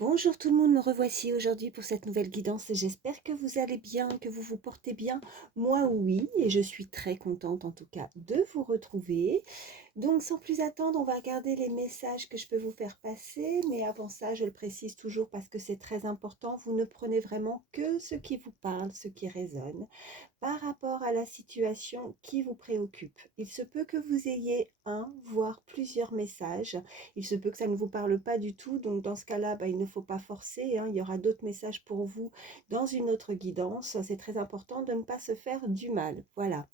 Bonjour tout le monde, me revoici aujourd'hui pour cette nouvelle guidance. J'espère que vous allez bien, que vous vous portez bien. Moi oui, et je suis très contente en tout cas de vous retrouver. Donc sans plus attendre, on va regarder les messages que je peux vous faire passer. Mais avant ça, je le précise toujours parce que c'est très important, vous ne prenez vraiment que ce qui vous parle, ce qui résonne par rapport à la situation qui vous préoccupe. Il se peut que vous ayez un, voire plusieurs messages. Il se peut que ça ne vous parle pas du tout. Donc dans ce cas-là, il ne faut pas forcer, hein. Il y aura d'autres messages pour vous dans une autre guidance. C'est très important de ne pas se faire du mal. Voilà.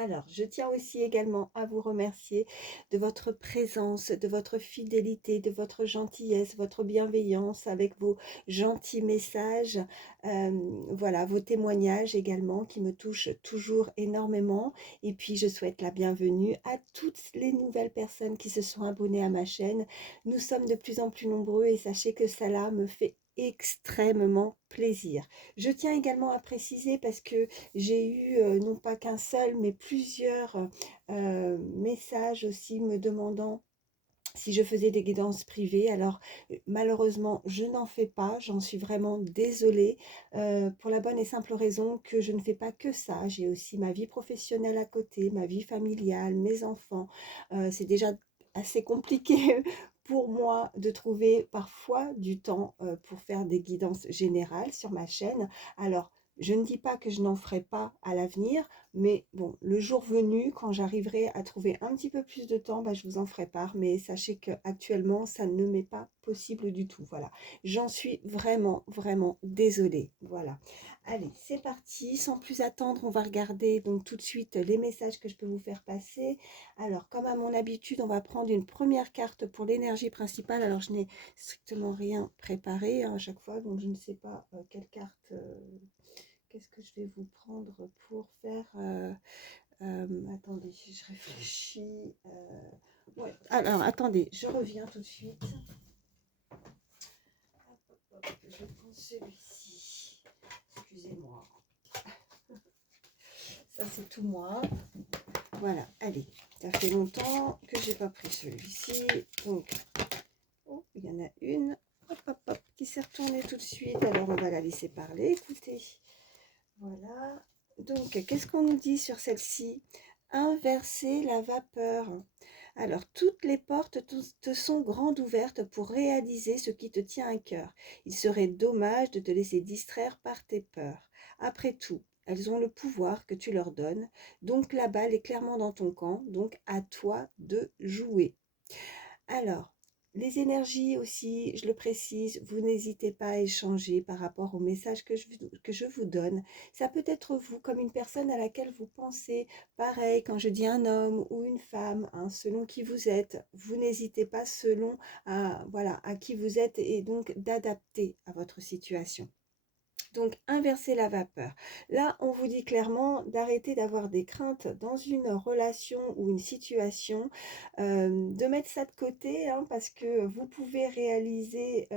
Alors, je tiens aussi également à vous remercier de votre présence, de votre fidélité, de votre gentillesse, votre bienveillance avec vos gentils messages, voilà, vos témoignages également qui me touchent toujours énormément. Et puis, je souhaite la bienvenue à toutes les nouvelles personnes qui se sont abonnées à ma chaîne. Nous sommes de plus en plus nombreux et sachez que cela me fait extrêmement plaisir. Je tiens également à préciser parce que j'ai eu non pas qu'un seul, mais plusieurs messages aussi me demandant si je faisais des guidances privées. Alors malheureusement, je n'en fais pas, j'en suis vraiment désolée, pour la bonne et simple raison que je ne fais pas que ça. J'ai aussi ma vie professionnelle à côté, ma vie familiale, mes enfants. C'est déjà assez compliqué pour moi de trouver parfois du temps pour faire des guidances générales sur ma chaîne. Alors, je ne dis pas que je n'en ferai pas à l'avenir, mais bon, le jour venu, quand j'arriverai à trouver un petit peu plus de temps, je vous en ferai part. Mais sachez qu'actuellement, ça ne m'est pas possible du tout. Voilà. J'en suis vraiment, vraiment désolée. Voilà. Allez, c'est parti. Sans plus attendre, on va regarder donc tout de suite les messages que je peux vous faire passer. Alors, comme à mon habitude, on va prendre une première carte pour l'énergie principale. Alors, je n'ai strictement rien préparé à chaque fois, donc je ne sais pas quelle carte... qu'est-ce que je vais vous prendre pour faire attendez, je réfléchis. Ouais. Alors, attendez, je reviens tout de suite. Hop, hop, hop, je prends celui-ci. Excusez-moi. Ça, c'est tout moi. Voilà, allez. Ça fait longtemps que j'ai pas pris celui-ci. Donc, oh, il y en a une. Hop, hop, hop, qui s'est retournée tout de suite. Alors, on va la laisser parler. Écoutez. Voilà. Donc, qu'est-ce qu'on nous dit sur celle-ci? Inverser la vapeur. Alors, toutes les portes te sont grandes ouvertes pour réaliser ce qui te tient à cœur. Il serait dommage de te laisser distraire par tes peurs. Après tout, elles ont le pouvoir que tu leur donnes. Donc, la balle est clairement dans ton camp. Donc, à toi de jouer. Alors, les énergies aussi, je le précise, vous n'hésitez pas à échanger par rapport au message que je vous donne. Ça peut être vous, comme une personne à laquelle vous pensez. Pareil, quand je dis un homme ou une femme, hein, selon qui vous êtes, vous n'hésitez pas selon voilà, à qui vous êtes et donc d'adapter à votre situation. Donc, inverser la vapeur. Là, on vous dit clairement d'arrêter d'avoir des craintes dans une relation ou une situation, de mettre ça de côté, hein, parce que vous pouvez réaliser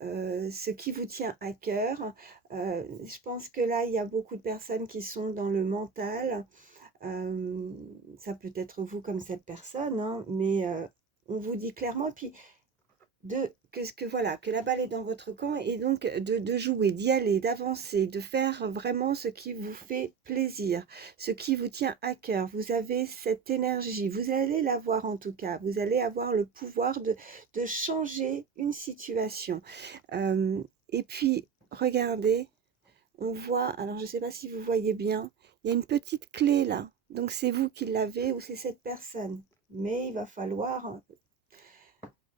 ce qui vous tient à cœur. Je pense que là, il y a beaucoup de personnes qui sont dans le mental. Ça peut être vous comme cette personne, hein, mais on vous dit clairement, puis voilà, que la balle est dans votre camp et donc de jouer, d'y aller, d'avancer, de faire vraiment ce qui vous fait plaisir, ce qui vous tient à cœur. Vous avez cette énergie, vous allez l'avoir en tout cas, vous allez avoir le pouvoir de changer une situation. Et puis, regardez, on voit, alors je ne sais pas si vous voyez bien, il y a une petite clé là. Donc c'est vous qui l'avez ou c'est cette personne. Mais il va falloir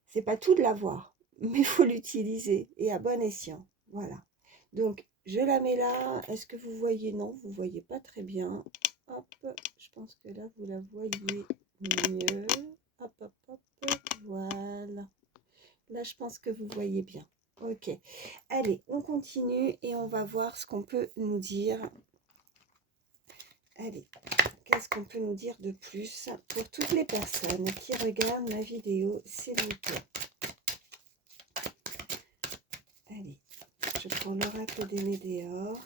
c'est pas tout de l'avoir, mais il faut l'utiliser et à bon escient. Voilà. Donc, je la mets là. Est-ce que vous voyez? Non, vous voyez pas très bien. Hop, je pense que là, vous la voyez mieux. Hop, hop, hop. Voilà. Là, je pense que vous voyez bien. Ok. Allez, on continue et on va voir ce qu'on peut nous dire. Allez, qu'est-ce qu'on peut nous dire de plus pour toutes les personnes qui regardent ma vidéo, s'il vous plaît? Allez, je prends l'oracle des météores.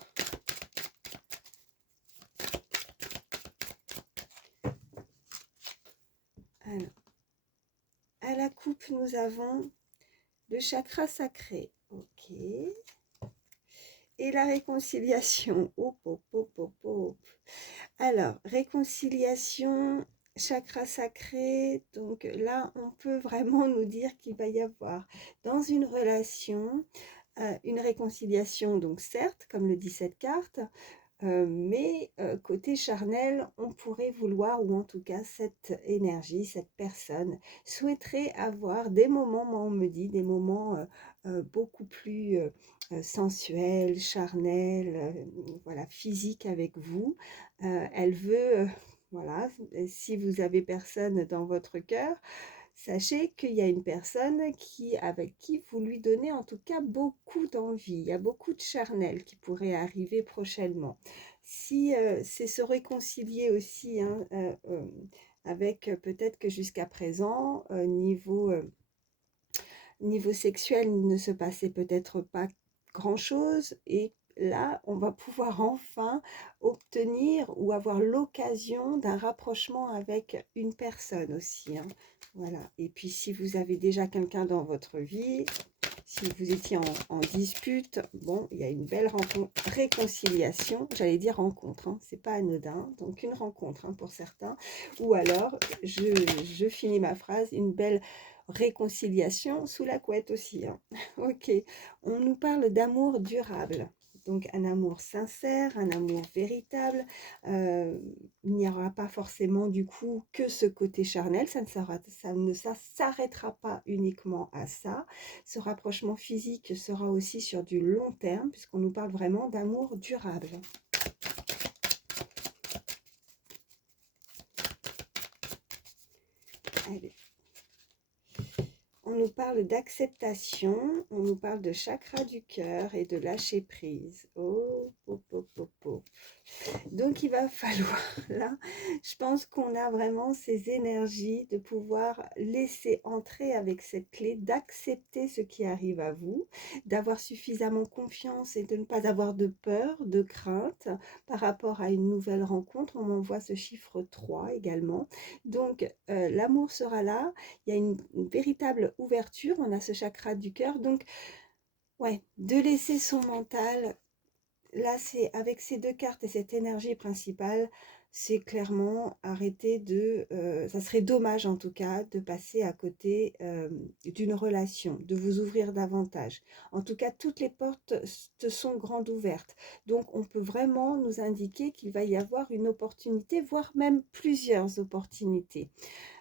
Alors, à la coupe, nous avons le chakra sacré. Ok. Et la réconciliation. Hop, hop, hop, hop, hop. Alors, réconciliation, chakra sacré. Donc là, on peut vraiment nous dire qu'il va y avoir dans une relation une réconciliation, donc certes, comme le dit cette carte, mais côté charnel, on pourrait vouloir, ou en tout cas cette énergie, cette personne souhaiterait avoir des moments, moi on me dit, des moments beaucoup plus sensuels, charnels, voilà, physiques avec vous. Elle veut, voilà, si vous avez personne dans votre cœur, sachez qu'il y a une personne avec qui vous lui donnez en tout cas beaucoup d'envie. Il y a beaucoup de charnel qui pourrait arriver prochainement. Si c'est se réconcilier aussi hein, avec peut-être que jusqu'à présent, niveau sexuel, il ne se passait peut-être pas grand-chose et là, on va pouvoir enfin obtenir ou avoir l'occasion d'un rapprochement avec une personne aussi. Hein. Voilà. Et puis, si vous avez déjà quelqu'un dans votre vie, si vous étiez en dispute, bon, il y a une belle réconciliation, j'allais dire rencontre, hein, c'est pas anodin, donc une rencontre hein, pour certains, ou alors, je finis ma phrase, une belle réconciliation sous la couette aussi. Hein. Ok, on nous parle d'amour durable. Donc un amour sincère, un amour véritable. Il n'y aura pas forcément du coup que ce côté charnel, ça ne s'arrêtera pas uniquement à ça. Ce rapprochement physique sera aussi sur du long terme, puisqu'on nous parle vraiment d'amour durable. Allez. On nous parle d'acceptation, on nous parle de chakra du cœur et de lâcher prise. Oh, oh, oh, oh, oh. Donc il va falloir, là, je pense qu'on a vraiment ces énergies de pouvoir laisser entrer avec cette clé, d'accepter ce qui arrive à vous, d'avoir suffisamment confiance et de ne pas avoir de peur, de crainte par rapport à une nouvelle rencontre. On m'envoie ce chiffre 3 également. Donc l'amour sera là, il y a une véritable ouverture, on a ce chakra du cœur. Donc ouais, de laisser son mental. Là, c'est avec ces deux cartes et cette énergie principale, c'est clairement arrêter de... ça serait dommage en tout cas de passer à côté d'une relation, de vous ouvrir davantage. En tout cas, toutes les portes te sont grandes ouvertes. Donc, on peut vraiment nous indiquer qu'il va y avoir une opportunité, voire même plusieurs opportunités.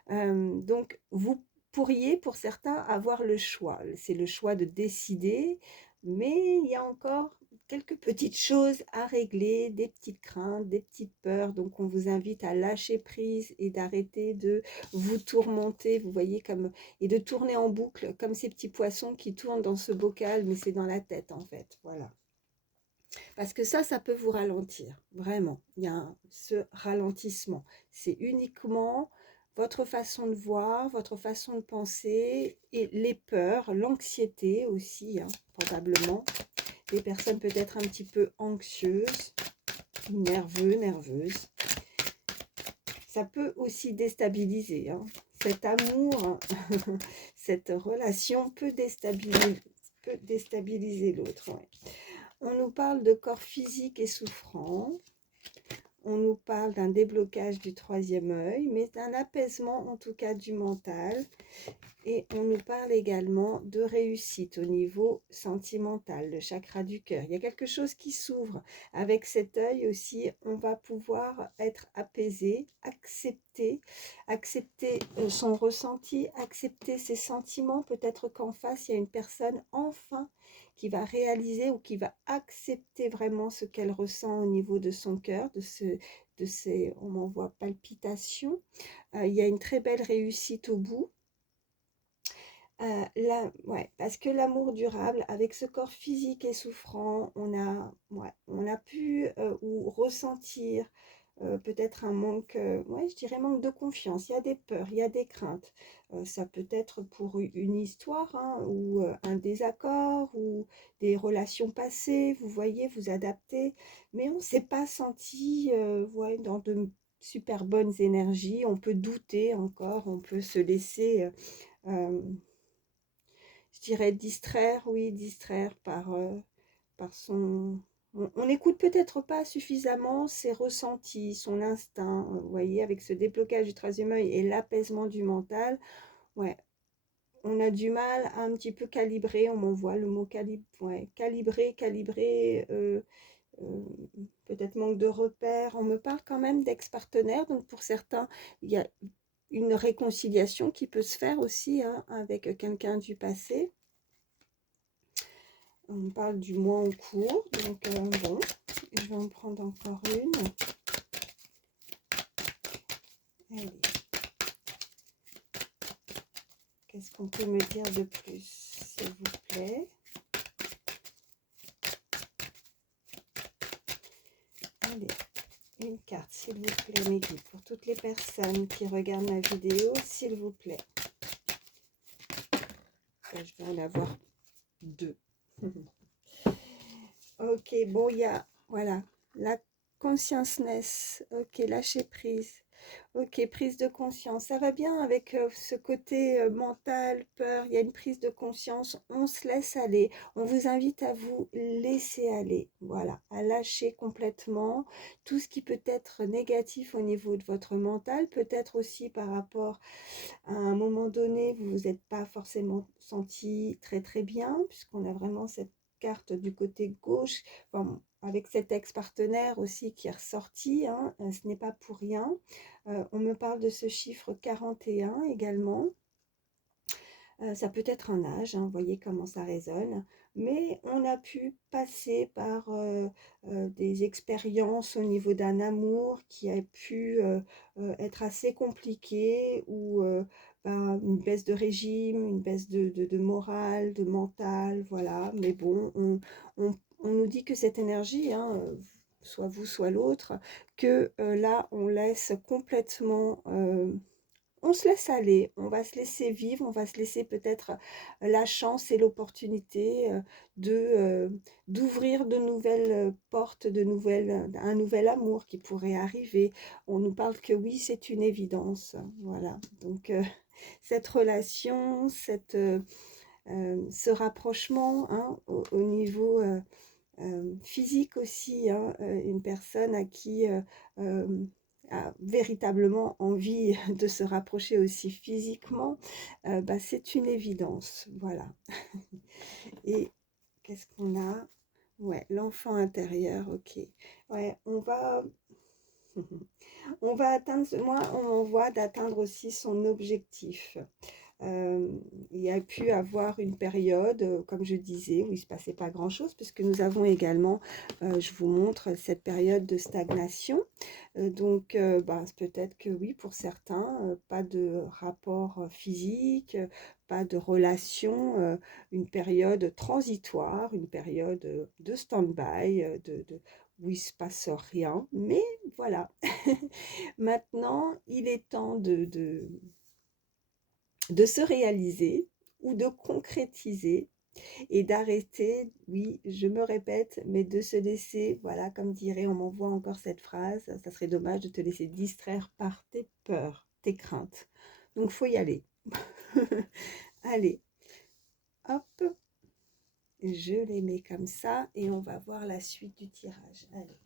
Donc, vous pourriez, pour certains, avoir le choix. C'est le choix de décider, mais il y a encore quelques petites choses à régler, des petites craintes, des petites peurs. Donc, on vous invite à lâcher prise et d'arrêter de vous tourmenter, vous voyez, et de tourner en boucle, comme ces petits poissons qui tournent dans ce bocal, mais c'est dans la tête, en fait. Voilà. Parce que ça peut vous ralentir, vraiment. Il y a ce ralentissement. C'est uniquement votre façon de voir, votre façon de penser et les peurs, l'anxiété aussi, hein, probablement. Des personnes peut-être un petit peu anxieuses, nerveuses. Ça peut aussi déstabiliser. Hein. Cet amour, cette relation peut déstabiliser l'autre. Ouais. On nous parle de corps physique et souffrant. On nous parle d'un déblocage du troisième œil, mais d'un apaisement en tout cas du mental. Et on nous parle également de réussite au niveau sentimental, le chakra du cœur. Il y a quelque chose qui s'ouvre. Avec cet œil aussi, on va pouvoir être apaisé, accepter son ressenti, accepter ses sentiments. Peut-être qu'en face, il y a une personne enfin qui va réaliser ou qui va accepter vraiment ce qu'elle ressent au niveau de son cœur, de ses, on m'envoie palpitations. Il y a une très belle réussite au bout. Ouais, parce que l'amour durable, avec ce corps physique et souffrant, on a pu ou ressentir peut-être un manque, ouais, je dirais manque de confiance. Il y a des peurs, il y a des craintes. Ça peut être pour une histoire hein, ou un désaccord ou des relations passées. Vous voyez, vous adaptez, mais on ne s'est pas senti ouais, dans de super bonnes énergies. On peut douter encore, on peut se laisser... je dirais distraire, oui, distraire par son... On n'écoute peut-être pas suffisamment ses ressentis, son instinct, vous voyez, avec ce déblocage du troisième œil et l'apaisement du mental, ouais, on a du mal à un petit peu calibrer, on m'envoie le mot ouais, calibrer, peut-être manque de repères, on me parle quand même d'ex-partenaires, donc pour certains, il y a une réconciliation qui peut se faire aussi hein, avec quelqu'un du passé. On parle du mois en cours, donc bon, je vais en prendre encore une. Allez. Qu'est-ce qu'on peut me dire de plus, s'il vous plaît? Allez, une carte, s'il vous plaît, mes guides, pour toutes les personnes qui regardent ma vidéo, s'il vous plaît. Je vais en avoir 2. Ok, bon, il y a, voilà, la consciousness, ok, lâcher prise, ok, prise de conscience, ça va bien avec ce côté mental, peur, il y a une prise de conscience, on se laisse aller, on vous invite à vous laisser aller, voilà, à lâcher complètement tout ce qui peut être négatif au niveau de votre mental, peut-être aussi par rapport à un moment donné, vous vous êtes pas forcément senti très très bien, puisqu'on a vraiment cette carte du côté gauche, enfin, avec cet ex-partenaire aussi qui est ressorti, hein, ce n'est pas pour rien. On me parle de ce chiffre 41 également. Ça peut être un âge, hein, vous voyez comment ça résonne, mais on a pu passer par des expériences au niveau d'un amour qui a pu être assez compliqué, ou ben, une baisse de régime, une baisse de morale, de mental, voilà. Mais bon, on nous dit que cette énergie, hein, soit vous, soit l'autre, que là, on laisse complètement... on se laisse aller, on va se laisser vivre, on va se laisser peut-être la chance et l'opportunité d'ouvrir de nouvelles portes, un nouvel amour qui pourrait arriver. On nous parle que oui, c'est une évidence. Voilà, donc cette relation, ce rapprochement hein, au niveau physique aussi, hein, une personne à qui a véritablement envie de se rapprocher aussi physiquement, bah, c'est une évidence, voilà. Et qu'est-ce qu'on a? Ouais, l'enfant intérieur, ok. Ouais, on va atteindre, moi on m'envoie d'atteindre aussi son objectif. Il y a pu avoir une période, comme je disais, où il ne se passait pas grand-chose, puisque nous avons également, je vous montre cette période de stagnation. Donc, bah, peut-être que oui, pour certains, pas de rapport physique, pas de relation, une période transitoire, une période de stand-by, où il ne se passe rien. Mais voilà, maintenant, il est temps de se réaliser ou de concrétiser et d'arrêter, oui, je me répète, mais de se laisser, voilà, comme dirait, on m'envoie encore cette phrase, ça serait dommage de te laisser distraire par tes peurs, tes craintes. Donc, faut y aller. Allez, hop, je les mets comme ça et on va voir la suite du tirage. Allez,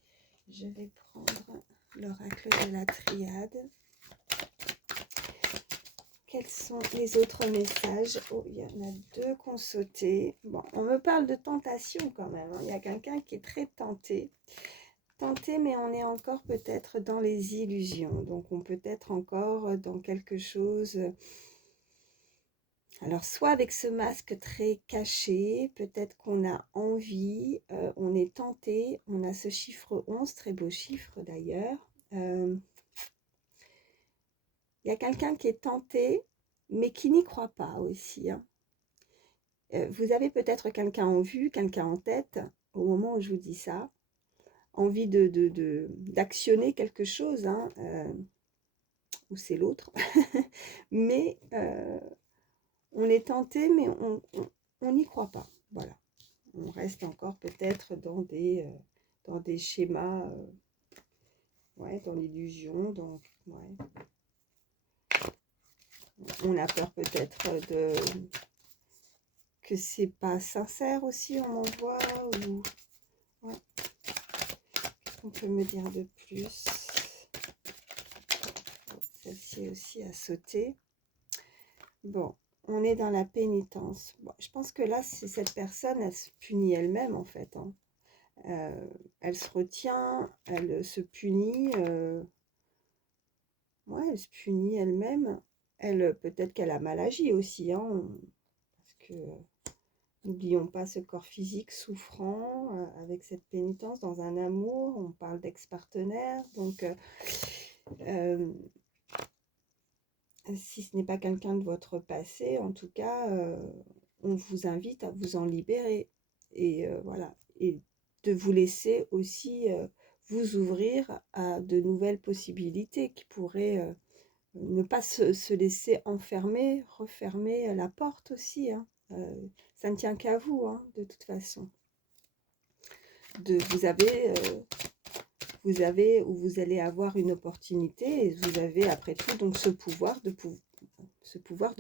je vais prendre l'oracle de la triade. Quels sont les autres messages? Oh, il y en a 2 qui ont sauté. Bon, on me parle de tentation quand même. Hein. Il y a quelqu'un qui est très tenté. Tenté, mais on est encore peut-être dans les illusions. Donc, on peut être encore dans quelque chose... Alors, soit avec ce masque très caché, peut-être qu'on a envie, on est tenté. On a ce chiffre 11, très beau chiffre d'ailleurs. Il y a quelqu'un qui est tenté, mais qui n'y croit pas aussi. Hein. Vous avez peut-être quelqu'un en vue, quelqu'un en tête, au moment où je vous dis ça, envie d'actionner quelque chose, hein, ou c'est l'autre, mais on est tenté, mais on n'y croit pas, voilà. On reste encore peut-être dans des schémas, ouais, dans l'illusion, donc, ouais. On a peur peut-être que c'est pas sincère aussi, on m'envoie, ou... Ouais. On peut me dire de plus. Celle-ci aussi a sauté. Bon, on est dans la pénitence. Bon, je pense que là, c'est cette personne, elle se punit elle-même, en fait. Hein. Elle se retient, elle se punit. Ouais, elle se punit elle-même. Elle, peut-être qu'elle a mal agi aussi, hein, parce que n'oublions pas ce corps physique souffrant avec cette pénitence dans un amour. On parle d'ex-partenaire, donc si ce n'est pas quelqu'un de votre passé, en tout cas, on vous invite à vous en libérer et voilà, et de vous laisser aussi vous ouvrir à de nouvelles possibilités qui pourraient ne pas se laisser enfermer, refermer la porte aussi. Hein. Ça ne tient qu'à vous, hein, de toute façon. Vous avez ou vous allez avoir une opportunité et vous avez après tout donc ce pouvoir de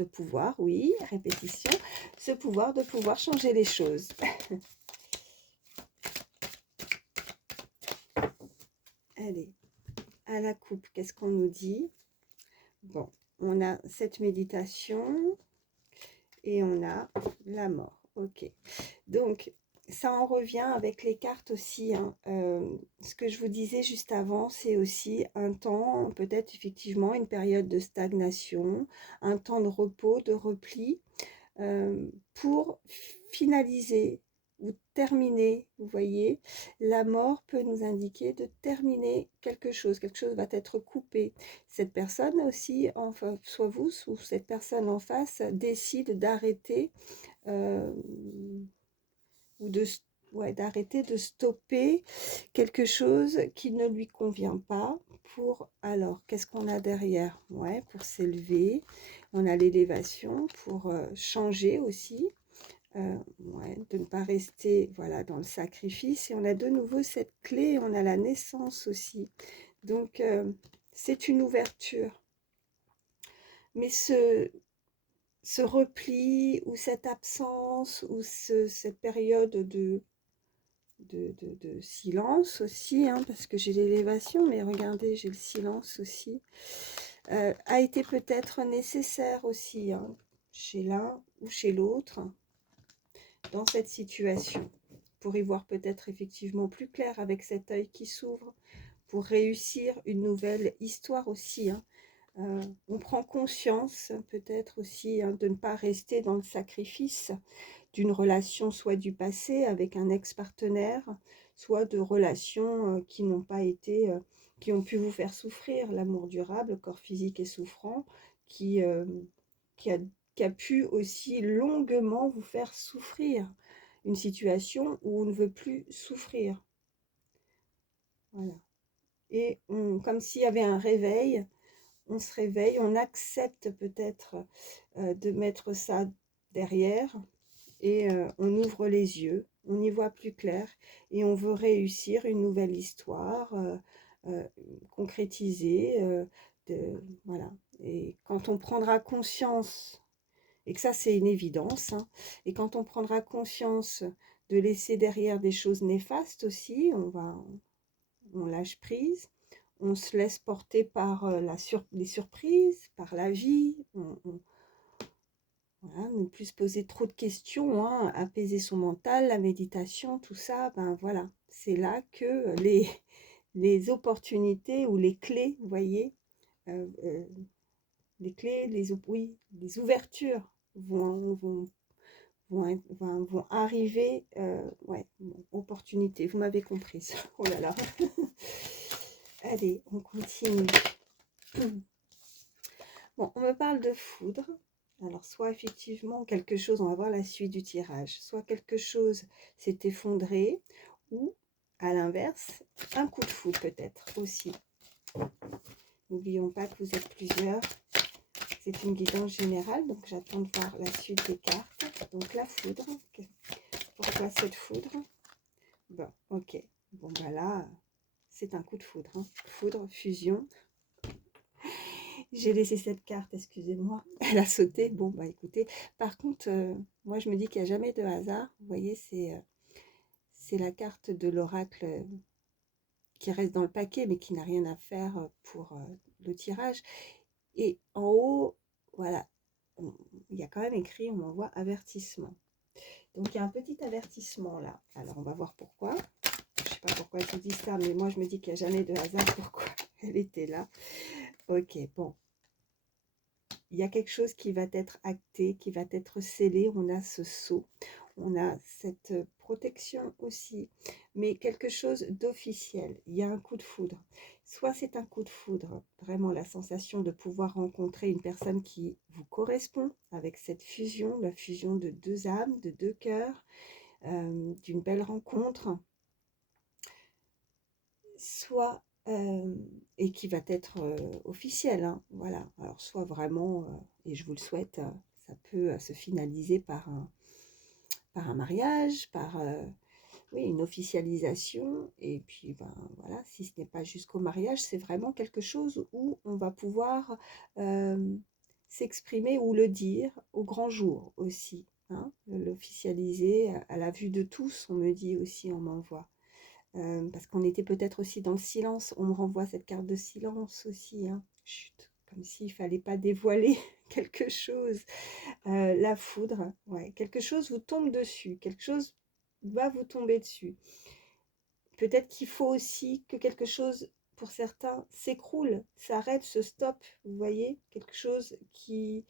pouvoir, oui, répétition, ce pouvoir de pouvoir changer les choses. Allez, à la coupe, qu'est-ce qu'on nous dit? Bon, on a cette méditation et on a la mort. Ok, donc ça en revient avec les cartes aussi. Hein. Ce que je vous disais juste avant, c'est aussi un temps, peut-être effectivement une période de stagnation, un temps de repos, de repli, pour finaliser ou terminer. Vous voyez, la mort peut nous indiquer de terminer quelque chose va être coupé. Cette personne aussi, enfin, soit vous ou cette personne en face, décide d'arrêter ou d'arrêter, de stopper quelque chose qui ne lui convient pas pour, alors, qu'est-ce qu'on a derrière? Ouais, pour s'élever, on a l'élévation, pour changer aussi, ouais, de ne pas rester, voilà, dans le sacrifice, et on a de nouveau cette clé, on a la naissance aussi, donc c'est une ouverture, mais ce repli, ou cette absence, ou cette période de silence aussi, hein, parce que j'ai l'élévation, mais regardez, j'ai le silence aussi, a été peut-être nécessaire aussi, hein, chez l'un ou chez l'autre, dans cette situation, pour y voir peut-être effectivement plus clair avec cet œil qui s'ouvre, pour réussir une nouvelle histoire aussi. Hein. On prend conscience peut-être aussi, hein, de ne pas rester dans le sacrifice d'une relation, soit du passé avec un ex-partenaire, soit de relations qui n'ont pas été, qui ont pu vous faire souffrir, l'amour durable, le corps physique et souffrant, qui, qui, a, qui a pu aussi longuement vous faire souffrir, une situation où on ne veut plus souffrir. Voilà. Et comme s'il y avait un réveil, on se réveille, on accepte peut-être de mettre ça derrière, et on ouvre les yeux, on y voit plus clair, et on veut réussir une nouvelle histoire, concrétiser, voilà. Et quand on prendra conscience, et que ça c'est une évidence, hein, et quand on prendra conscience de laisser derrière des choses néfastes aussi, on lâche prise, on se laisse porter par les surprises, par la vie, voilà, ne plus se poser trop de questions, hein, apaiser son mental, la méditation, tout ça, ben voilà, c'est là que les opportunités ou les clés, vous voyez, les clés, oui, les ouvertures vont arriver, ouais, bon, opportunités, vous m'avez comprise, oh là là. Allez, on continue. Bon, on me parle de foudre. Alors, soit effectivement quelque chose, on va voir la suite du tirage, soit quelque chose s'est effondré, ou à l'inverse, un coup de foudre peut-être aussi. N'oublions pas que vous êtes plusieurs. C'est une guidance générale, donc j'attends de voir la suite des cartes. Donc la foudre, pourquoi cette foudre? Bon, ok. Bon, bah là, c'est un coup de foudre. Hein. Foudre, fusion. J'ai laissé cette carte, excusez-moi. Elle a sauté. Bon, bah écoutez. Par contre, moi je me dis qu'il n'y a jamais de hasard. Vous voyez, c'est la carte de l'oracle qui reste dans le paquet, mais qui n'a rien à faire pour le tirage. Et en haut, voilà, il y a quand même écrit, on m'envoie avertissement. Donc il y a un petit avertissement là. Alors on va voir pourquoi. Je ne sais pas pourquoi elle se dit ça, mais moi je me dis qu'il n'y a jamais de hasard. Pourquoi elle était là? Ok, bon. Il y a quelque chose qui va être acté, qui va être scellé. On a ce sceau, on a cette protection aussi, mais quelque chose d'officiel. Il y a un coup de foudre. Soit c'est un coup de foudre, vraiment la sensation de pouvoir rencontrer une personne qui vous correspond avec cette fusion, la fusion de deux âmes, de deux cœurs, d'une belle rencontre. Soit et qui va être officiel, hein, voilà. Alors soit vraiment, et je vous le souhaite, ça peut se finaliser par un mariage, par oui, une officialisation, et puis ben voilà, si ce n'est pas jusqu'au mariage, c'est vraiment quelque chose où on va pouvoir s'exprimer ou le dire au grand jour aussi, hein, l'officialiser à la vue de tous, on me dit aussi, on m'envoie. Parce qu'on était peut-être aussi dans le silence. On me renvoie cette carte de silence aussi, hein. Chut, comme s'il ne fallait pas dévoiler quelque chose. La foudre, ouais, quelque chose vous tombe dessus, quelque chose va vous tomber dessus. Peut-être qu'il faut aussi que quelque chose, pour certains, s'écroule, s'arrête, se stoppe, vous voyez, quelque chose qui...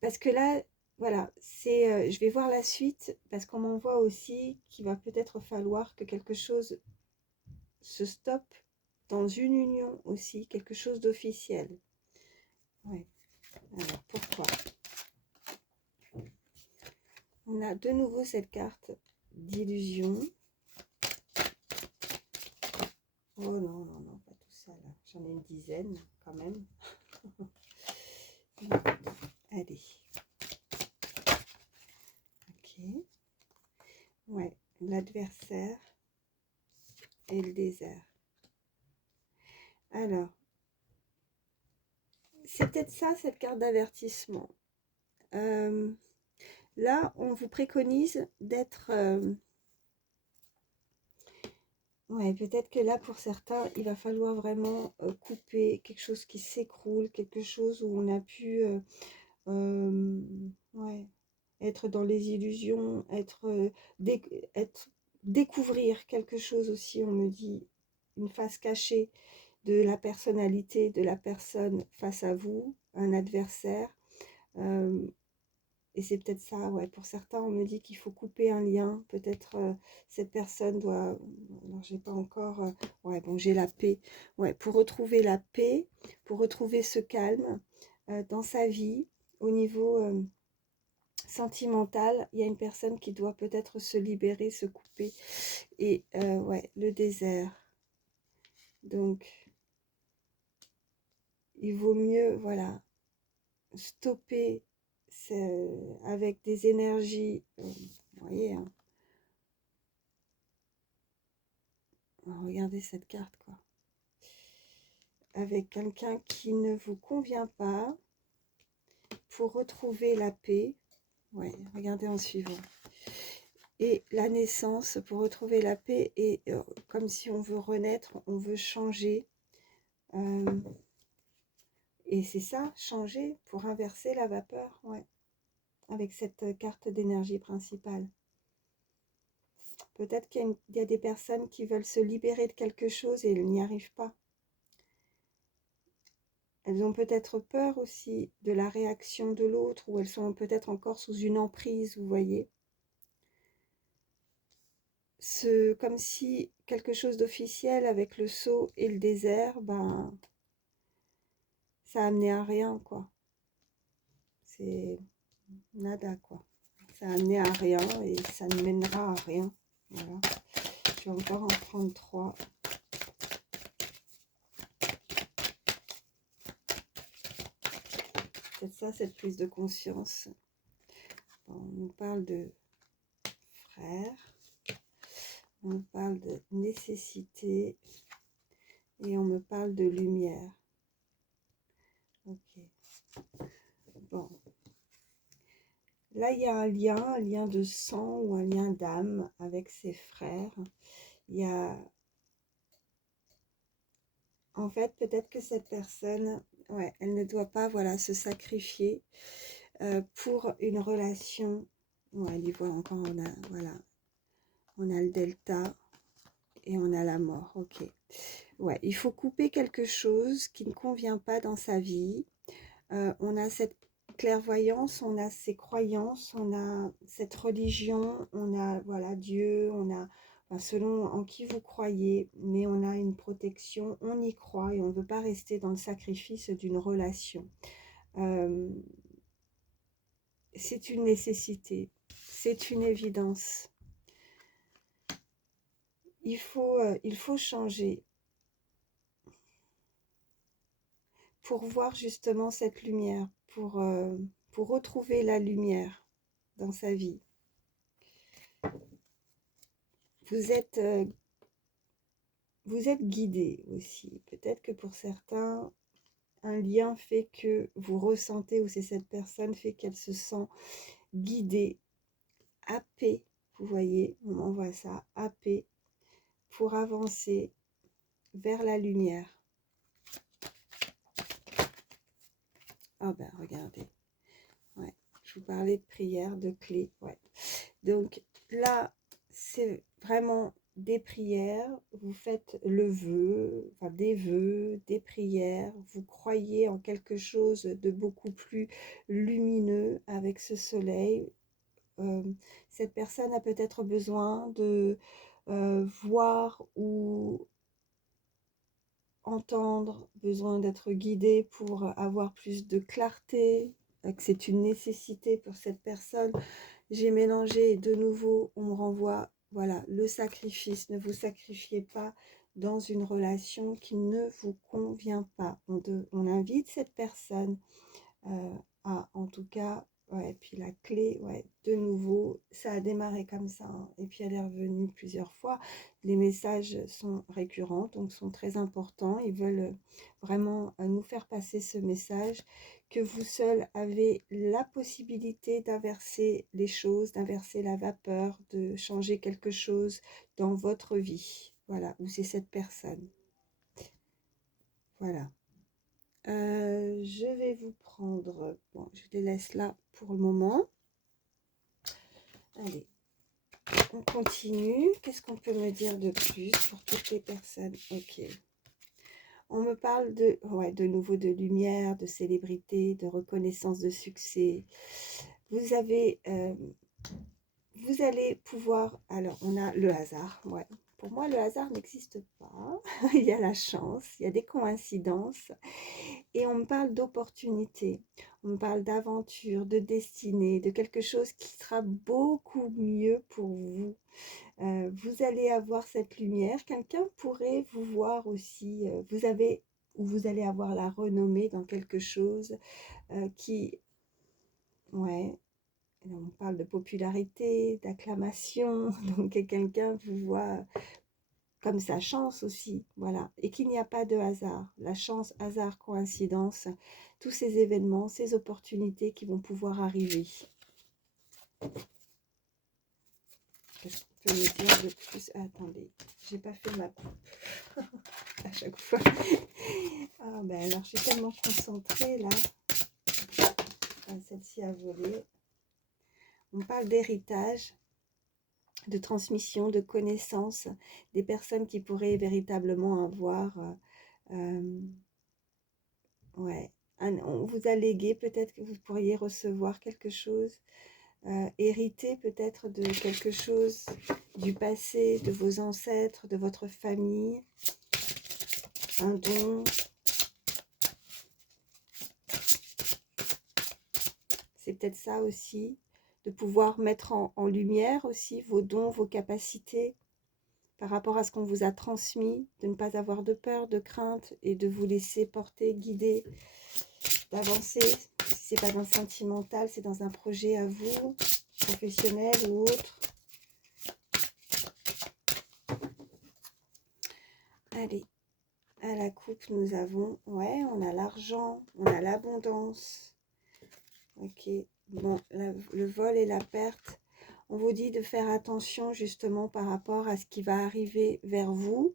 Parce que là, voilà, c'est, je vais voir la suite, parce qu'on m'envoie aussi qu'il va peut-être falloir que quelque chose se stoppe dans une union aussi, quelque chose d'officiel. Ouais. Alors, pourquoi? On a de nouveau cette carte d'illusion. Oh non, non, non, pas tout ça là. J'en ai une dizaine quand même. Allez. Ok. Ouais, l'adversaire et le désert. Alors, c'est peut-être ça, cette carte d'avertissement. Là, on vous préconise d'être... ouais, peut-être que là, pour certains, il va falloir vraiment couper quelque chose qui s'écroule, quelque chose où on a pu ouais, être dans les illusions, découvrir quelque chose aussi, on me dit, une face cachée de la personnalité de la personne face à vous, un adversaire. Et c'est peut-être ça, ouais. Pour certains, on me dit qu'il faut couper un lien. Peut-être cette personne doit... Alors, j'ai pas encore... ouais, bon, j'ai la paix. Ouais, pour retrouver la paix, pour retrouver ce calme dans sa vie, au niveau sentimental, il y a une personne qui doit peut-être se libérer, se couper. Et ouais, le désert. Donc, il vaut mieux, voilà, stopper avec des énergies, vous voyez, hein. Regardez cette carte, quoi. Avec quelqu'un qui ne vous convient pas, pour retrouver la paix. Ouais, regardez en suivant. Et la naissance, pour retrouver la paix, et comme si on veut renaître, on veut changer. Et c'est ça, changer pour inverser la vapeur, ouais, avec cette carte d'énergie principale. Peut-être qu'il y a des personnes qui veulent se libérer de quelque chose et elles n'y arrivent pas. Elles ont peut-être peur aussi de la réaction de l'autre, ou elles sont peut-être encore sous une emprise, vous voyez. Comme si quelque chose d'officiel avec le sceau et le désert, ben, ça amenait à rien, quoi. C'est nada, quoi. Ça amenait à rien et ça ne mènera à rien. Voilà. Je vais encore en prendre 3. C'est ça, cette prise de conscience. On nous parle de frère, on nous parle de nécessité, Et on me parle de lumière. Ok. Bon. Là, il y a un lien de sang ou un lien d'âme avec ses frères. Il y a... En fait, peut-être que cette personne, ouais, elle ne doit pas, voilà, se sacrifier pour une relation. Ouais, il voit encore, voilà, on a le delta et on a la mort, ok. Ouais, il faut couper quelque chose qui ne convient pas dans sa vie. On a cette clairvoyance, on a ces croyances, on a cette religion, on a, voilà, Dieu, on a, enfin, selon en qui vous croyez, mais on a une protection, on y croit et on ne veut pas rester dans le sacrifice d'une relation. C'est une nécessité, c'est une évidence. Il faut changer pour voir justement cette lumière, pour retrouver la lumière dans sa vie. Vous êtes guidé aussi. Peut-être que pour certains, un lien fait que vous ressentez, ou c'est cette personne fait qu'elle se sent guidée, happée. Vous voyez, on m'envoie ça, happée, pour avancer vers la lumière. Ah ben, regardez. Ouais, je vous parlais de prière, de clé. Ouais. Donc là, c'est vraiment des prières. Vous faites le vœu, enfin des vœux, des prières. Vous croyez en quelque chose de beaucoup plus lumineux avec ce soleil. Cette personne a peut-être besoin de voir ou entendre, besoin d'être guidée pour avoir plus de clarté, que c'est une nécessité pour cette personne. J'ai mélangé et de nouveau, on me renvoie, voilà, le sacrifice. Ne vous sacrifiez pas dans une relation qui ne vous convient pas. On invite cette personne à, en tout cas, ouais, puis la clé, ouais, de nouveau, ça a démarré comme ça, hein, et puis elle est revenue plusieurs fois. Les messages sont récurrents, donc sont très importants. Ils veulent vraiment nous faire passer ce message, que vous seul avez la possibilité d'inverser les choses, d'inverser la vapeur, de changer quelque chose dans votre vie. Voilà, où c'est cette personne. Voilà. Je vais vous prendre, bon, je les laisse là pour le moment. Allez, on continue. Qu'est-ce qu'on peut me dire de plus pour toutes les personnes? Ok. On me parle de, ouais, de nouveau de lumière, de célébrité, de reconnaissance de succès. Vous avez, vous allez pouvoir, alors on a le hasard, ouais. Pour moi, le hasard n'existe pas. Il y a la chance, il y a des coïncidences. Et on me parle d'opportunité, on me parle d'aventure, de destinée, de quelque chose qui sera beaucoup mieux pour vous. Vous allez avoir cette lumière. Quelqu'un pourrait vous voir aussi. Vous allez avoir la renommée dans quelque chose qui, ouais. On parle de popularité, d'acclamation. Donc quelqu'un vous voit comme sa chance aussi, voilà, et qu'il n'y a pas de hasard. La chance, hasard, coïncidence, tous ces événements, ces opportunités qui vont pouvoir arriver. Qu'est-ce qu'on peut me dire de plus? Attendez, j'ai pas fait ma coupe à chaque fois. Ah ben alors, je suis tellement concentrée là. Ah, celle-ci a volé. On parle d'héritage, de transmission, de connaissances, des personnes qui pourraient véritablement avoir... ouais, on vous a légué, peut-être que vous pourriez recevoir quelque chose, hériter peut-être de quelque chose du passé, de vos ancêtres, de votre famille, un don. C'est peut-être ça aussi, de pouvoir mettre en lumière aussi vos dons, vos capacités par rapport à ce qu'on vous a transmis, de ne pas avoir de peur, de crainte et de vous laisser porter, guider, d'avancer. Si ce n'est pas dans le sentimental, c'est dans un projet à vous, professionnel ou autre. Allez, À la coupe, nous avons, ouais, on a l'argent, on a l'abondance. Ok, bon, le vol et la perte. On vous dit de faire attention justement par rapport à ce qui va arriver vers vous.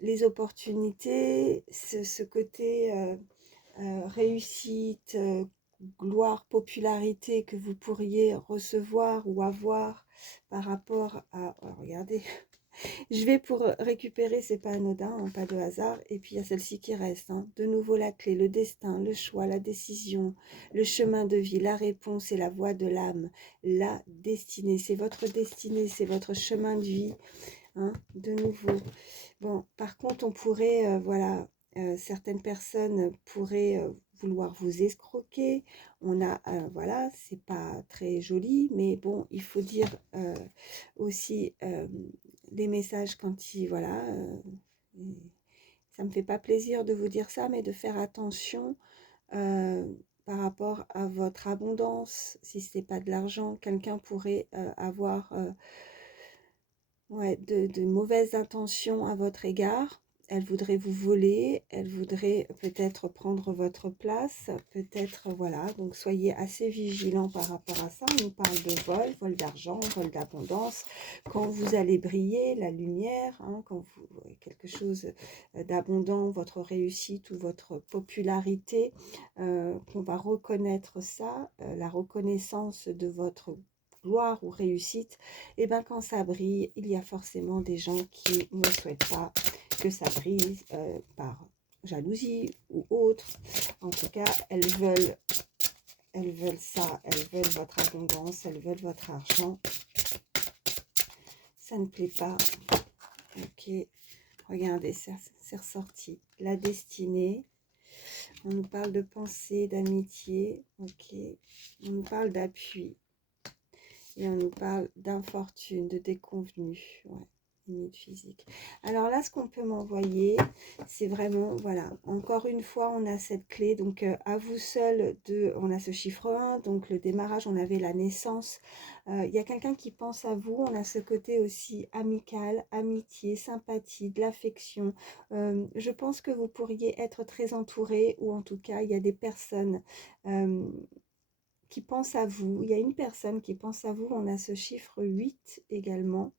Les opportunités, ce côté réussite, gloire, popularité que vous pourriez recevoir ou avoir par rapport à... oh, regardez, je vais pour récupérer, c'est pas anodin, hein, pas de hasard. Et puis il y a celle-ci qui reste. Hein. De nouveau la clé, le destin, le choix, la décision, le chemin de vie, la réponse et la voie de l'âme. La destinée, c'est votre destinée, c'est votre chemin de vie. Hein, de nouveau. Bon, par contre, on pourrait, voilà, certaines personnes pourraient vouloir vous escroquer. On a, voilà, c'est pas très joli, mais bon, il faut dire aussi les messages quand ils, voilà, ça me fait pas plaisir de vous dire ça, mais de faire attention par rapport à votre abondance. Si ce n'est pas de l'argent, quelqu'un pourrait avoir ouais, de mauvaises intentions à votre égard. Elle voudrait vous voler, elle voudrait peut-être prendre votre place, peut-être, voilà, donc soyez assez vigilants par rapport à ça. On nous parle de vol, vol d'argent, vol d'abondance, quand vous allez briller, la lumière, hein, quand vous, quelque chose d'abondant, votre réussite ou votre popularité, qu'on va reconnaître ça, la reconnaissance de votre gloire ou réussite, et bien quand ça brille, il y a forcément des gens qui ne souhaitent pas que ça brille par jalousie ou autre. En tout cas, elles veulent ça, elles veulent votre abondance, elles veulent votre argent. Ça ne plaît pas. Ok, regardez, c'est ressorti. La destinée. On nous parle de pensée, d'amitié. Ok, on nous parle d'appui. Et on nous parle d'infortune, de déconvenue. Ouais, limite physique. Alors là, ce qu'on peut m'envoyer, c'est vraiment, voilà, encore une fois, on a cette clé. Donc, à vous seul, on a ce chiffre 1, donc le démarrage, on avait la naissance. Il y a quelqu'un qui pense à vous. On a ce côté aussi amical, amitié, sympathie, de l'affection. Je pense que vous pourriez être très entouré, ou en tout cas, il y a des personnes qui pense à vous. Il y a une personne qui pense à vous. On a ce chiffre 8 également.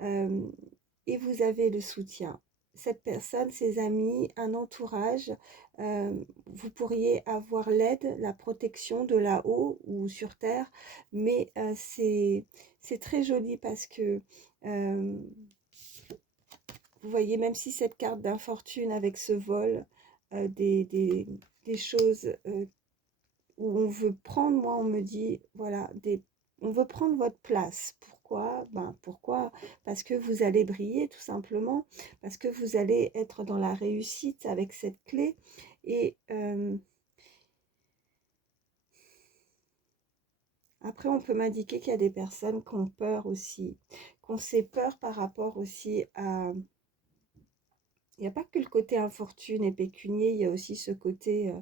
Et vous avez le soutien. Cette personne, ses amis, un entourage, vous pourriez avoir l'aide, la protection de là-haut ou sur Terre. Mais c'est très joli parce que vous voyez, même si cette carte d'infortune avec ce vol, des choses où on veut prendre, moi on me dit, voilà, on veut prendre votre place. Pourquoi? Ben, pourquoi? Parce que vous allez briller tout simplement, parce que vous allez être dans la réussite avec cette clé. Et après, on peut m'indiquer qu'il y a des personnes qui ont peur aussi, qu'on sait peur par rapport aussi à... Il n'y a pas que le côté infortune et pécunier, il y a aussi ce côté...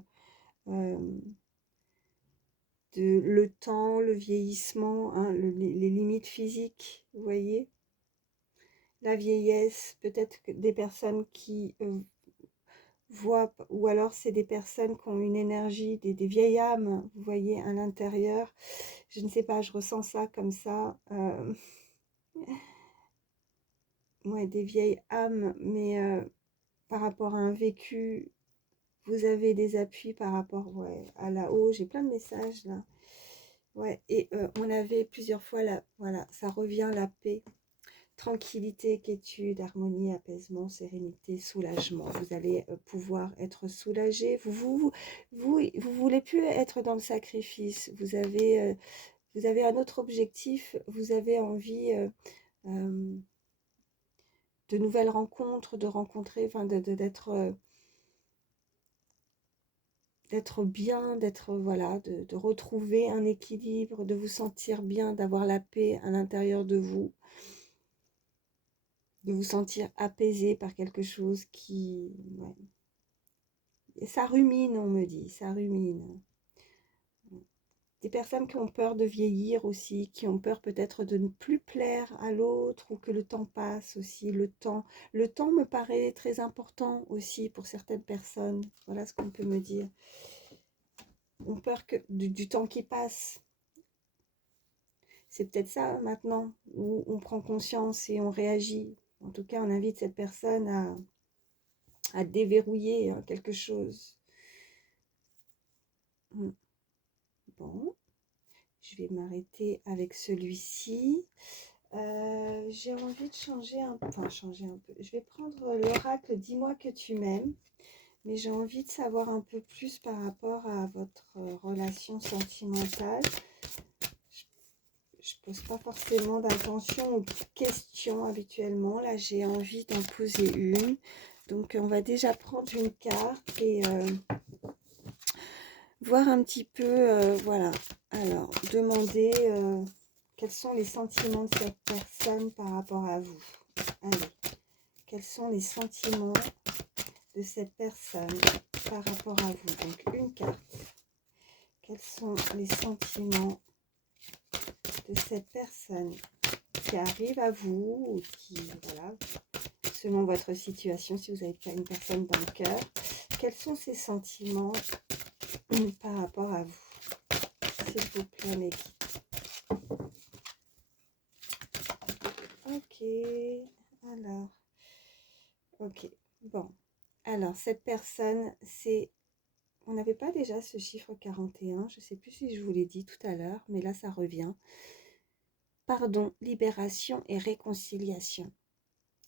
de le temps, le vieillissement, hein, les limites physiques, vous voyez, la vieillesse, peut-être que des personnes qui voient, ou alors c'est des personnes qui ont une énergie, des vieilles âmes, vous voyez, à l'intérieur, je ne sais pas, je ressens ça comme ça, ouais, des vieilles âmes, mais par rapport à un vécu, vous avez des appuis par rapport, ouais, à là-haut, j'ai plein de messages là. Ouais, et on avait plusieurs fois, voilà, ça revient la paix, tranquillité, quiétude, harmonie, apaisement, sérénité, soulagement. Vous allez pouvoir être soulagé. Vous voulez plus être dans le sacrifice. Vous avez un autre objectif. Vous avez envie de nouvelles rencontres, de rencontrer, enfin, d'être bien, d'être, voilà, de retrouver un équilibre, de vous sentir bien, d'avoir la paix à l'intérieur de vous, de vous sentir apaisé par quelque chose qui... Ouais. Et ça rumine, on me dit, ça rumine. des personnes qui ont peur de vieillir aussi, qui ont peur peut-être de ne plus plaire à l'autre ou que le temps passe aussi. Le temps me paraît très important aussi pour certaines personnes. Voilà ce qu'on peut me dire. Ont peur du temps qui passe. C'est peut-être ça maintenant où on prend conscience et on réagit. En tout cas, on invite cette personne à déverrouiller quelque chose. Bon, je vais m'arrêter avec celui-ci. J'ai envie de changer un peu. Enfin, changer un peu. Je vais prendre l'oracle Dis-moi que tu m'aimes. Mais j'ai envie de savoir un peu plus par rapport à votre relation sentimentale. Je pose pas forcément d'intention ou de questions habituellement. Là, j'ai envie d'en poser une. Donc, on va déjà prendre une carte et voir un petit peu, voilà. Alors, demander quels sont les sentiments de cette personne par rapport à vous. Allez, quels sont les sentiments de cette personne par rapport à vous? Donc, une carte. Quels sont les sentiments de cette personne qui arrive à vous ou qui, voilà, selon votre situation, si vous n'avez pas une personne dans le cœur, quels sont ces sentiments par rapport à vous? S'il vous plaît, mes guides. Ok, alors, ok, bon. Alors, cette personne, c'est... On n'avait pas déjà ce chiffre 41, je ne sais plus si je vous l'ai dit tout à l'heure, mais là, ça revient. Pardon, libération et réconciliation.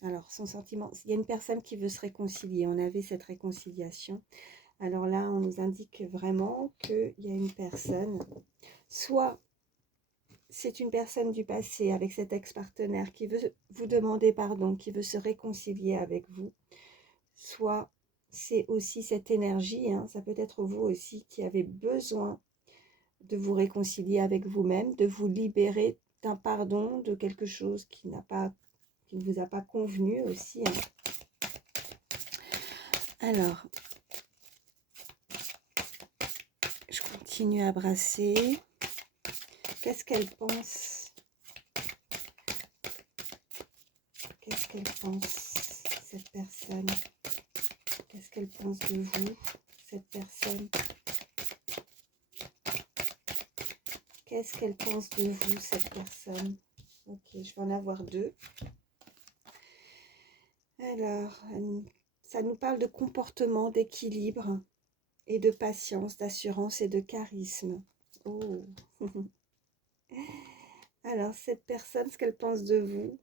Alors, son sentiment, il y a une personne qui veut se réconcilier. On avait cette réconciliation. Alors là, on nous indique vraiment qu'il y a une personne, soit c'est une personne du passé avec cet ex-partenaire qui veut vous demander pardon, qui veut se réconcilier avec vous, soit c'est aussi cette énergie, hein, ça peut être vous aussi qui avez besoin de vous réconcilier avec vous-même, de vous libérer d'un pardon, de quelque chose qui n'a pas, qui ne vous a pas convenu aussi. Hein. Alors, je continue à brasser. Qu'est-ce qu'elle pense? Qu'est-ce qu'elle pense, cette personne? Qu'est-ce qu'elle pense de vous, cette personne? Qu'est-ce qu'elle pense de vous, cette personne? Ok, je vais en avoir deux. Alors, ça nous parle de comportement, d'équilibre et de patience, d'assurance et de charisme. Oh. Alors, cette personne, ce qu'elle pense de vous,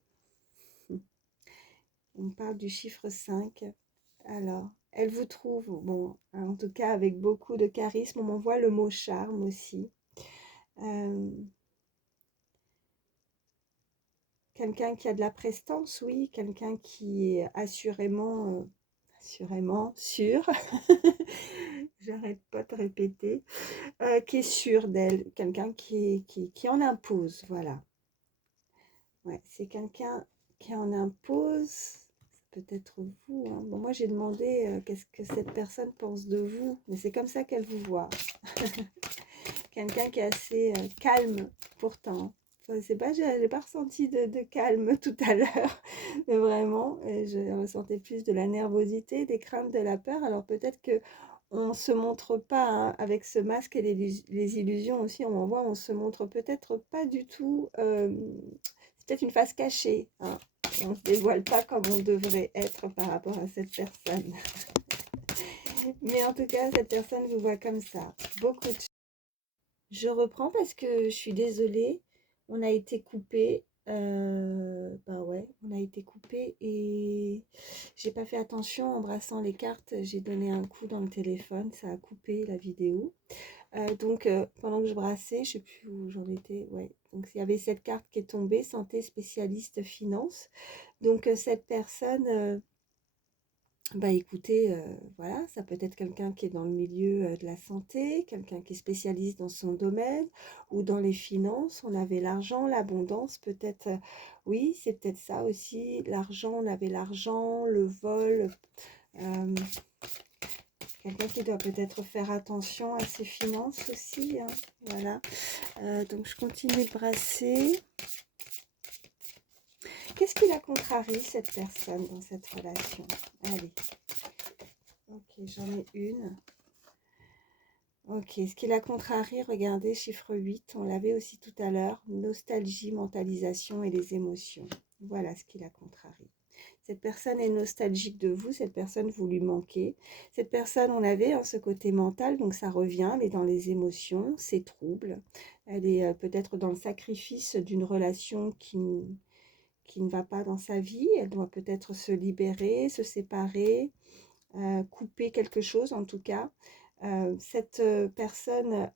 on parle du chiffre 5. Alors, elle vous trouve, bon, en tout cas avec beaucoup de charisme, on m'envoie le mot charme aussi. Quelqu'un qui a de la prestance, oui, quelqu'un qui est assurément sûr, j'arrête pas de répéter, qui est sûr d'elle, quelqu'un qui en impose, voilà. Ouais, c'est quelqu'un qui en impose, peut-être vous. Hein. Bon, moi, j'ai demandé qu'est-ce que cette personne pense de vous, mais c'est comme ça qu'elle vous voit. Quelqu'un qui est assez calme, pourtant. Enfin, c'est pas, j'ai pas ressenti de calme tout à l'heure, mais vraiment, je ressentais plus de la nervosité, des craintes, de la peur. Alors peut-être que on se montre pas hein, avec ce masque et les illusions aussi, on en voit, on se montre peut-être pas du tout. C'est peut-être une face cachée. Hein. On ne se dévoile pas comme on devrait être par rapport à cette personne. Mais en tout cas, cette personne vous voit comme ça. Beaucoup de... Je reprends parce que je suis désolée. On a été coupé. Bah ouais, on a été coupé et j'ai pas fait attention en brassant les cartes. J'ai donné un coup dans le téléphone, ça a coupé la vidéo. Donc pendant que je brassais, je sais plus où j'en étais. Ouais, donc il y avait cette carte qui est tombée, santé spécialiste finance. Donc cette personne. Bah écoutez, voilà, ça peut être quelqu'un qui est dans le milieu de la santé, quelqu'un qui est spécialiste dans son domaine ou dans les finances. On avait l'argent, l'abondance, peut-être, oui, c'est peut-être ça aussi. L'argent, on avait l'argent, le vol, Quelqu'un qui doit peut-être faire attention à ses finances aussi, hein. Voilà. Donc, je continue de brasser. Qu'est-ce qui la contrarie, cette personne, dans cette relation? Allez. Ok, j'en ai une. Ok, ce qui la contrarie, regardez, chiffre 8, on l'avait aussi tout à l'heure, nostalgie, mentalisation et les émotions. Voilà ce qui la contrarie. Cette personne est nostalgique de vous, cette personne vous lui manquez. Cette personne, on avait ce côté mental, donc ça revient, elle est dans les émotions, c'est trouble. Elle est peut-être dans le sacrifice d'une relation qui ne va pas dans sa vie. Elle doit peut-être se libérer, se séparer, couper quelque chose en tout cas. Cette personne,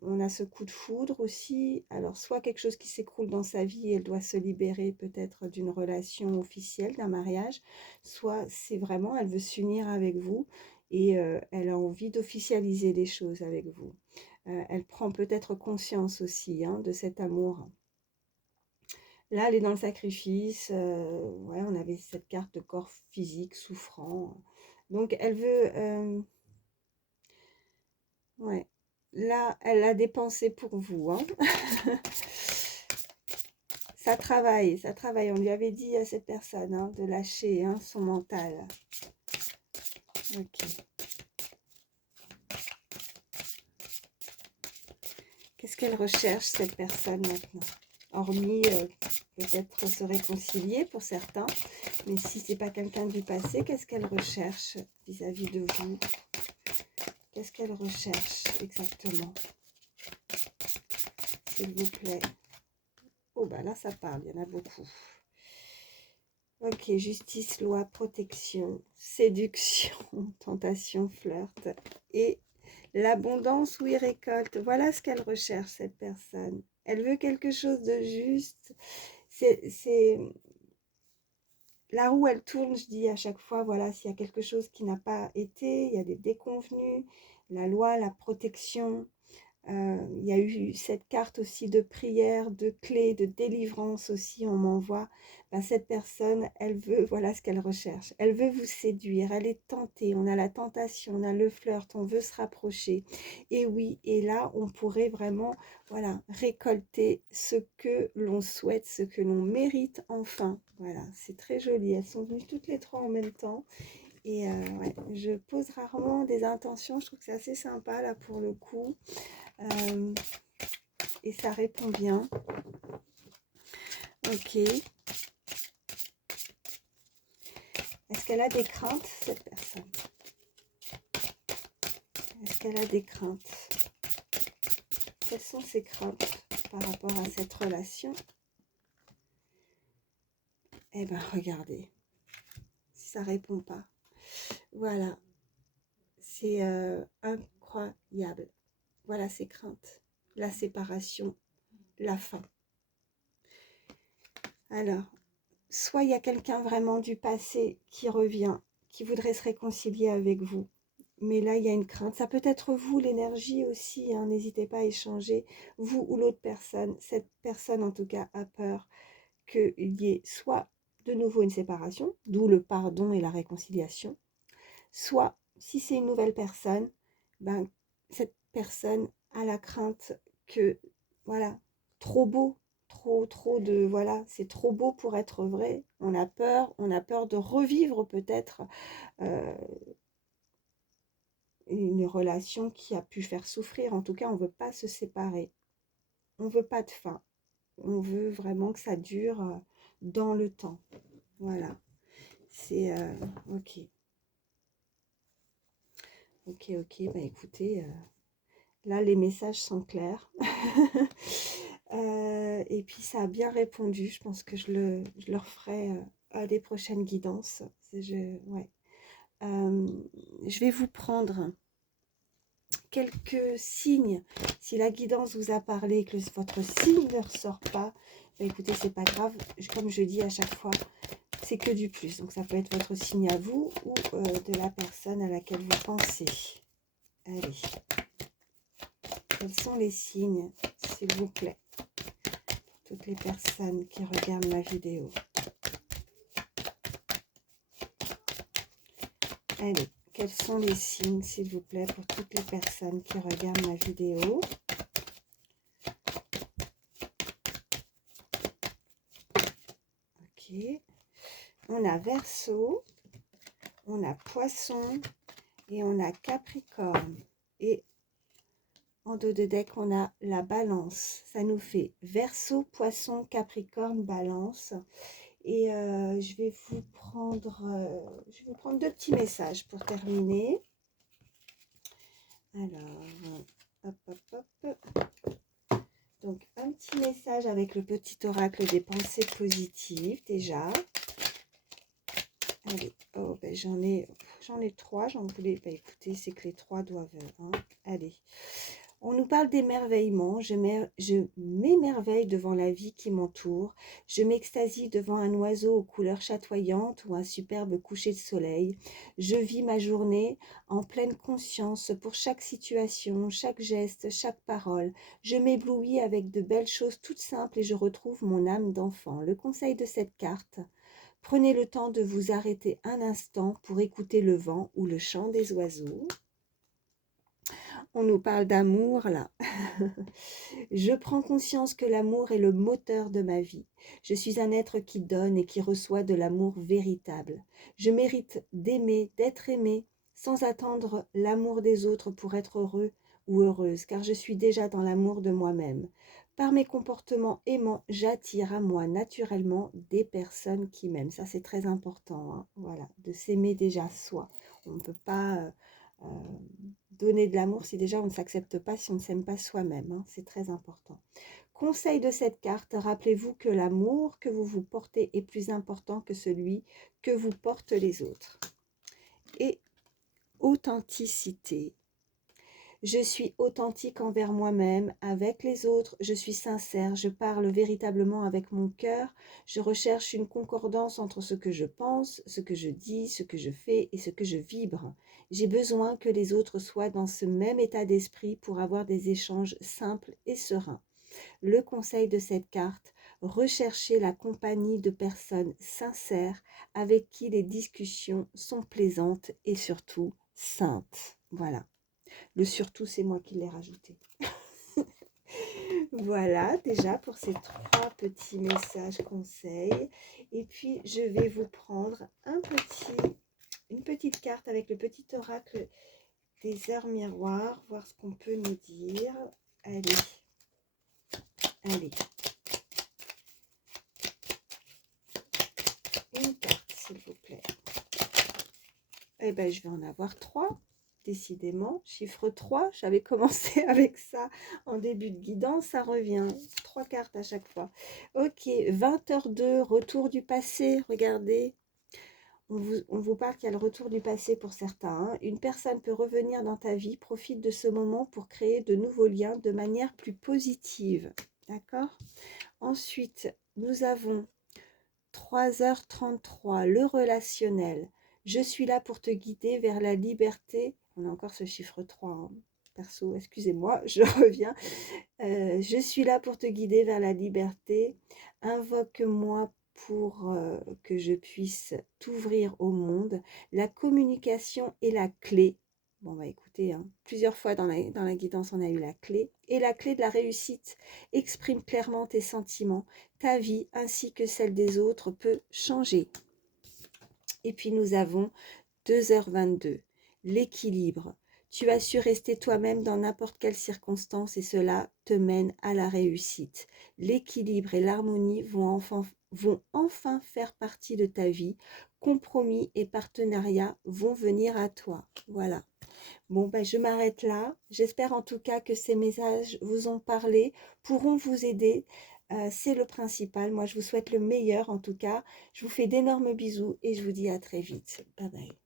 on a ce coup de foudre aussi. Alors, soit quelque chose qui s'écroule dans sa vie, elle doit se libérer peut-être d'une relation officielle, d'un mariage, soit c'est vraiment, elle veut s'unir avec vous et elle a envie d'officialiser les choses avec vous. Elle prend peut-être conscience aussi de cet amour. Là, elle est dans le sacrifice. Ouais, on avait cette carte de corps physique souffrant. Donc, elle veut... ouais. Là, elle a dépensé pour vous. Ça travaille, ça travaille. On lui avait dit à cette personne de lâcher son mental. Ok. Qu'est-ce qu'elle recherche, cette personne, maintenant? Hormis peut-être se réconcilier pour certains. Mais si ce n'est pas quelqu'un du passé, qu'est-ce qu'elle recherche vis-à-vis de vous? Qu'est-ce qu'elle recherche exactement? S'il vous plaît. Oh, bah là, ça parle, il y en a beaucoup. Ok, justice, loi, protection, séduction, tentation, flirt et l'abondance, oui, récolte. Voilà ce qu'elle recherche, cette personne. Elle veut quelque chose de juste. C'est la roue, elle tourne, je dis à chaque fois, voilà, s'il y a quelque chose qui n'a pas été, il y a des déconvenus, la loi, la protection. Il y a eu cette carte aussi de prière, de clé, de délivrance aussi, on m'envoie. Cette personne, elle veut, voilà ce qu'elle recherche. Elle veut vous séduire, elle est tentée, on a la tentation, on a le flirt, on veut se rapprocher. Et oui, et là, on pourrait vraiment, voilà, récolter ce que l'on souhaite, ce que l'on mérite enfin. Voilà, c'est très joli. Elles sont venues toutes les trois en même temps. Et ouais, je pose rarement des intentions, je trouve que c'est assez sympa là pour le coup. Et ça répond bien. Ok. Est-ce qu'elle a des craintes, cette personne? Est-ce qu'elle a des craintes? Quelles sont ses craintes par rapport à cette relation? Eh bien, regardez. Si ça répond pas. Voilà. C'est incroyable. Voilà ses craintes. La séparation, la fin. Alors, soit il y a quelqu'un vraiment du passé qui revient, qui voudrait se réconcilier avec vous. Mais là, il y a une crainte. Ça peut être vous, l'énergie aussi. N'hésitez pas à échanger. Vous ou l'autre personne. Cette personne, en tout cas, a peur qu'il y ait soit de nouveau une séparation, d'où le pardon et la réconciliation. Soit, si c'est une nouvelle personne, cette personne a la crainte que, voilà, trop beau, trop de, voilà, c'est trop beau pour être vrai. On a peur de revivre peut-être une relation qui a pu faire souffrir. En tout cas, on ne veut pas se séparer. On ne veut pas de fin. On veut vraiment que ça dure dans le temps. Voilà. C'est ok. Ok. Écoutez, là, les messages sont clairs. Et puis, ça a bien répondu. Je pense que je leur ferai à des prochaines guidances. Ouais. Je vais vous prendre quelques signes. Si la guidance vous a parlé et que votre signe ne ressort pas, écoutez, c'est pas grave. Comme je dis à chaque fois, c'est que du plus. Donc, ça peut être votre signe à vous ou de la personne à laquelle vous pensez. Allez. Quels sont les signes, s'il vous plaît, pour toutes les personnes qui regardent ma vidéo? Allez, quels sont les signes, s'il vous plaît, pour toutes les personnes qui regardent ma vidéo. Ok. On a Verseau, on a Poisson et on a Capricorne. Et en dos de deck, on a la Balance. Ça nous fait Verseau, Poisson, Capricorne, Balance. Et je vais vous prendre deux petits messages pour terminer. Alors, hop, hop, hop. Donc, un petit message avec le petit oracle des pensées positives déjà. Allez, oh, ben j'en ai 3, j'en voulais, ben écoutez, c'est que les 3 doivent, hein. Allez, on nous parle d'émerveillement, je m'émerveille devant la vie qui m'entoure, je m'extasie devant un oiseau aux couleurs chatoyantes ou un superbe coucher de soleil, je vis ma journée en pleine conscience pour chaque situation, chaque geste, chaque parole, je m'éblouis avec de belles choses toutes simples et je retrouve mon âme d'enfant. Le conseil de cette carte: prenez le temps de vous arrêter un instant pour écouter le vent ou le chant des oiseaux. On nous parle d'amour là. Je prends conscience que l'amour est le moteur de ma vie. Je suis un être qui donne et qui reçoit de l'amour véritable. Je mérite d'aimer, d'être aimé, sans attendre l'amour des autres pour être heureux ou heureuse, car je suis déjà dans l'amour de moi-même. Par mes comportements aimants, j'attire à moi naturellement des personnes qui m'aiment. Ça, c'est très important, hein. Voilà, de s'aimer déjà soi. On ne peut pas donner de l'amour si déjà on ne s'accepte pas, si on ne s'aime pas soi-même, hein. C'est très important. Conseil de cette carte: rappelez-vous que l'amour que vous vous portez est plus important que celui que vous portent les autres. Et authenticité. Je suis authentique envers moi-même, avec les autres, je suis sincère, je parle véritablement avec mon cœur, je recherche une concordance entre ce que je pense, ce que je dis, ce que je fais et ce que je vibre. J'ai besoin que les autres soient dans ce même état d'esprit pour avoir des échanges simples et sereins. Le conseil de cette carte: recherchez la compagnie de personnes sincères avec qui les discussions sont plaisantes et surtout saintes. Voilà. Le surtout, c'est moi qui l'ai rajouté. Voilà, déjà pour ces 3 petits messages conseils. Et puis, je vais vous prendre une petite carte avec le petit oracle des heures miroirs, voir ce qu'on peut nous dire. Allez, allez. Une carte, s'il vous plaît. Eh bien, je vais en avoir 3. Décidément, chiffre 3, j'avais commencé avec ça en début de guidance, ça revient, 3 cartes à chaque fois. Ok, 20h02, retour du passé, regardez, on vous parle qu'il y a le retour du passé pour certains, hein. Une personne peut revenir dans ta vie, profite de ce moment pour créer de nouveaux liens de manière plus positive, d'accord? Ensuite, nous avons 3h33, le relationnel. Je suis là pour te guider vers la liberté. On a encore ce chiffre 3, hein. Perso, excusez-moi, je reviens. Je suis là pour te guider vers la liberté. Invoque-moi pour que je puisse t'ouvrir au monde. La communication est la clé. Bon, bah écoutez, hein, plusieurs fois dans la guidance, on a eu la clé. Et la clé de la réussite: exprime clairement tes sentiments. Ta vie, ainsi que celle des autres, peut changer. Et puis nous avons 2h22, l'équilibre. Tu as su rester toi-même dans n'importe quelle circonstance et cela te mène à la réussite. L'équilibre et l'harmonie vont enfin faire partie de ta vie. Compromis et partenariat vont venir à toi. Voilà. Bon, ben, je m'arrête là. J'espère en tout cas que ces messages vous ont parlé, pourront vous aider. C'est le principal. Moi, je vous souhaite le meilleur en tout cas. Je vous fais d'énormes bisous et je vous dis à très vite. Bye bye.